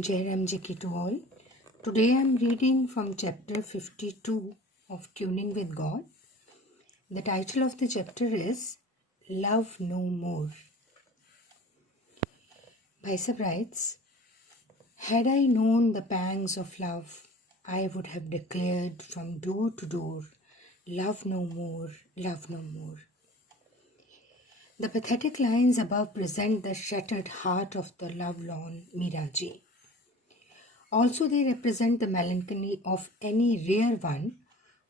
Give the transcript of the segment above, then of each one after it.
Jai Ram Ji ki to all. Today I am reading from chapter 52 of Tuning with God. The title of the chapter is Love No More. Bhaisab writes, had I known the pangs of love, I would have declared from door to door, love no more, love no more. The pathetic lines above present the shattered heart of the lovelorn Miraji. Also, they represent the melancholy of any rare one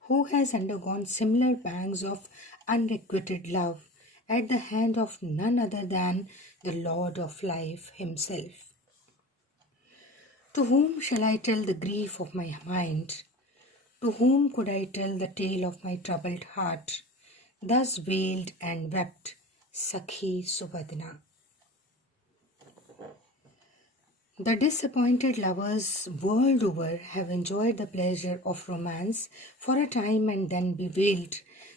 who has undergone similar pangs of unrequited love at the hand of none other than the Lord of Life himself. To whom shall I tell the grief of my mind? To whom could I tell the tale of my troubled heart? Thus wailed and wept Sakhi Subhadna. The disappointed lovers world over have enjoyed the pleasure of romance for a time and then bewailed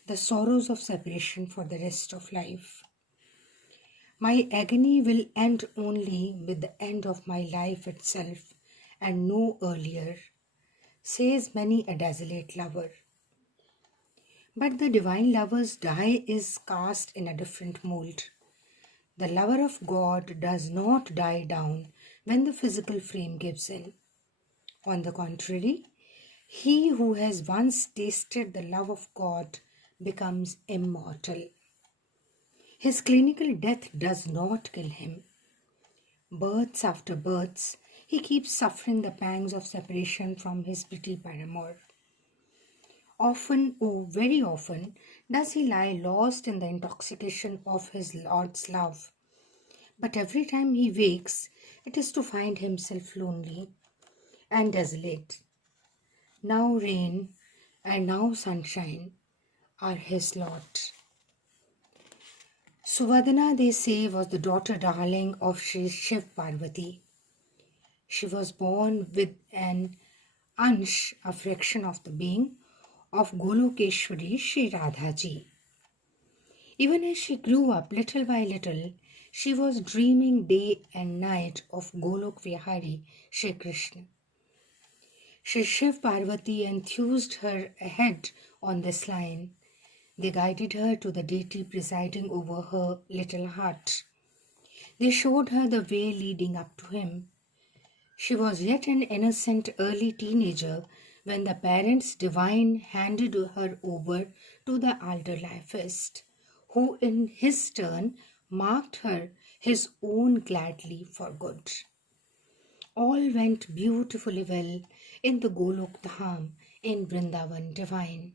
the sorrows of separation for the rest of life. My agony will end only with the end of my life itself, and no earlier, says many a desolate lover. But the divine lover's die is cast in a different mold. The lover of God does not die down when the physical frame gives in. On the contrary, he who has once tasted the love of God becomes immortal. His clinical death does not kill him. Births after births, he keeps suffering the pangs of separation from his pretty paramour. Often, oh very often, does he lie lost in the intoxication of his Lord's love. But every time he wakes, it is to find himself lonely and desolate. Now rain and now sunshine are his lot. Subhadana, they say, was the daughter darling of Sri Shiv Parvati. She was born with an ansh, a fraction of the being, of Golokeshwari Sri Radhaji. Even as she grew up little by little, she was dreaming day and night of Golok Vihari Sri Krishna. Sri Shiv Parvati enthused her ahead on this line. They guided her to the deity presiding over her little heart. They showed her the way leading up to him. She was yet an innocent early teenager when the parents divine handed her over to the Alderliefist, who in his turn marked her his own gladly for good. All went beautifully well in the Golok Dham in Vrindavan divine.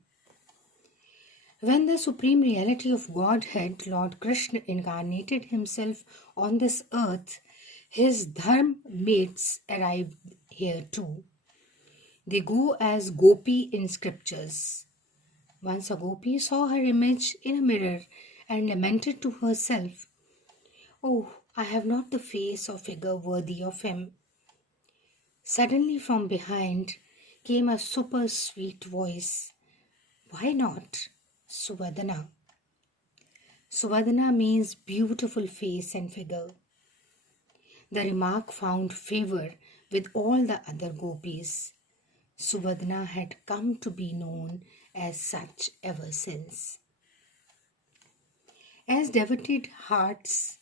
When the supreme reality of Godhead, Lord Krishna, incarnated himself on this earth, his dharm mates arrived here too. They go as gopi in scriptures. Once a gopi saw her image in a mirror and lamented to herself, "Oh, I have not the face or figure worthy of him." Suddenly from behind came a super sweet voice. "Why not? Subhadana." Subhadana means beautiful face and figure. The remark found favor with all the other gopis. Subhadana had come to be known as such ever since. As devoted hearts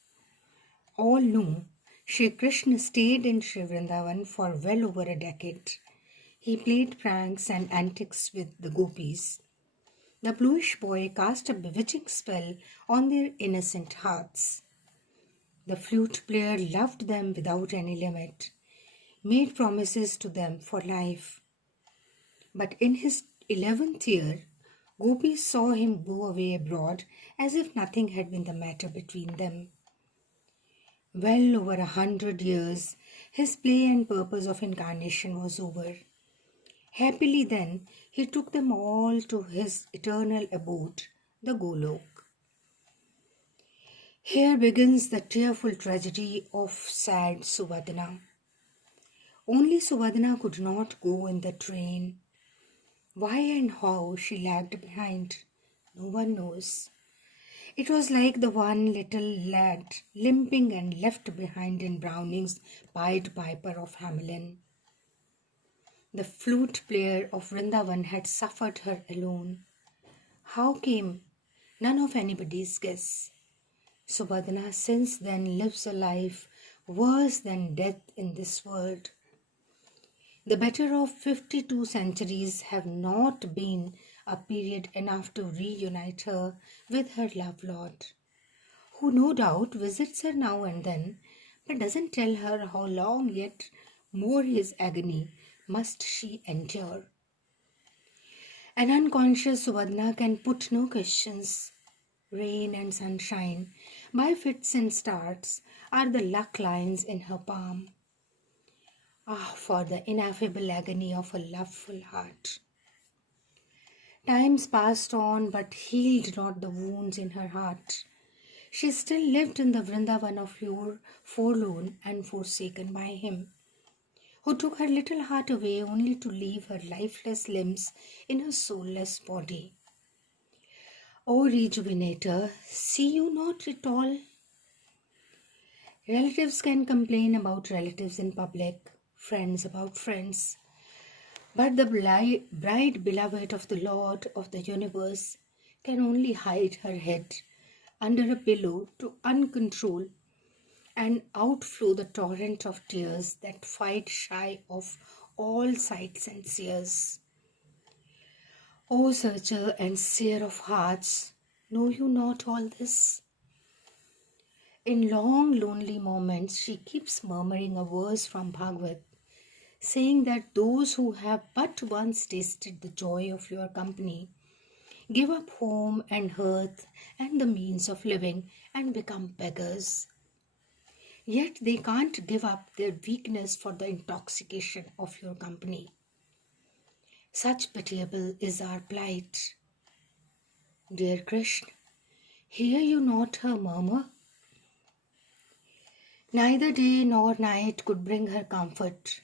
all know, Sri Krishna stayed in Sri Vrindavan for well over a decade. He played pranks and antics with the gopis. The bluish boy cast a bewitching spell on their innocent hearts. The flute player loved them without any limit, made promises to them for life. But in his 11th year, gopis saw him go away abroad as if nothing had been the matter between them. Well over 100 years, his play and purpose of incarnation was over. Happily then, he took them all to his eternal abode, the Golok. Here begins the tearful tragedy of sad Subhadana. Only Subhadana could not go in the train. Why and how she lagged behind, no one knows. It was like the one little lad limping and left behind in Browning's Pied Piper of Hamelin. The flute player of Vrindavan had suffered her alone. How came? None of anybody's guess. Subhadna since then lives a life worse than death in this world. The better of 52 centuries have not been a period enough to reunite her with her love lord, who no doubt visits her now and then, but doesn't tell her how long yet more his agony must she endure. An unconscious Subhadna can put no questions. Rain and sunshine, by fits and starts, are the luck lines in her palm. Ah, for the ineffable agony of a loveful heart. Times passed on, but healed not the wounds in her heart. She still lived in the Vrindavan of yore, forlorn and forsaken by him, who took her little heart away only to leave her lifeless limbs in her soulless body. O rejuvenator, see you not it all? Relatives can complain about relatives in public, friends about friends. But the bride beloved of the Lord of the universe can only hide her head under a pillow to uncontrol and outflow the torrent of tears that fight shy of all sights and seers. O searcher and seer of hearts, know you not all this? In long lonely moments she keeps murmuring a verse from Bhagavad, saying that those who have but once tasted the joy of your company give up home and hearth and the means of living and become beggars. Yet they can't give up their weakness for the intoxication of your company. Such pitiable is our plight. Dear Krishna, hear you not her murmur? Neither day nor night could bring her comfort.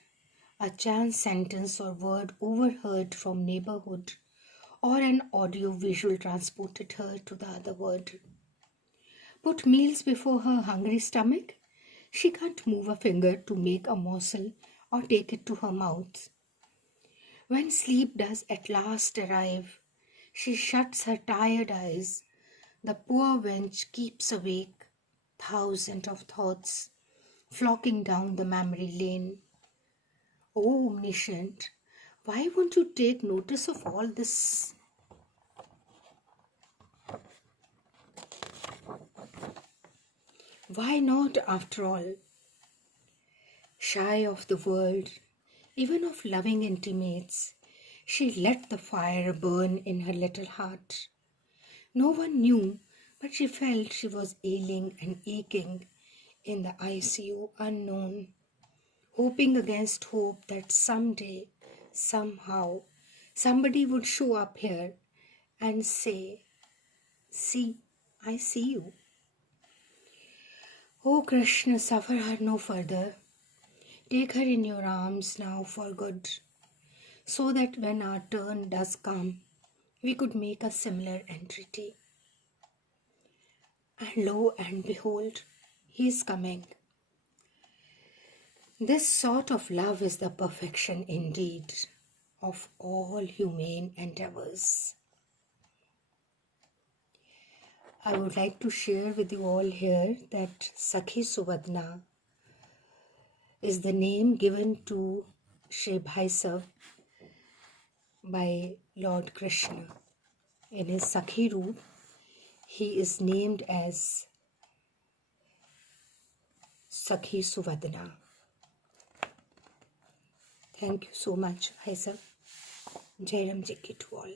A chance sentence or word overheard from neighborhood or an audio-visual transported her to the other world. Put meals before her hungry stomach, she can't move a finger to make a morsel or take it to her mouth. When sleep does at last arrive, she shuts her tired eyes. The poor wench keeps awake, thousands of thoughts flocking down the memory lane. O omniscient, why won't you take notice of all this? Why not, after all? Shy of the world, even of loving intimates, she let the fire burn in her little heart. No one knew, but she felt she was ailing and aching in the ICU unknown, hoping against hope that someday, somehow, somebody would show up here and say, "See, I see you." Oh Krishna, suffer her no further. Take her in your arms now for good, so that when our turn does come, we could make a similar entreaty. And lo and behold, he is coming. This sort of love is the perfection indeed of all humane endeavors. I would like to share with you all here that Sakhi Subhadna is the name given to Shri Bhaisav by Lord Krishna. In his Sakhi Roop, he is named as Sakhi Subhadna. Thank you so much, Bhaisav. Jai Ram Ji ki to all.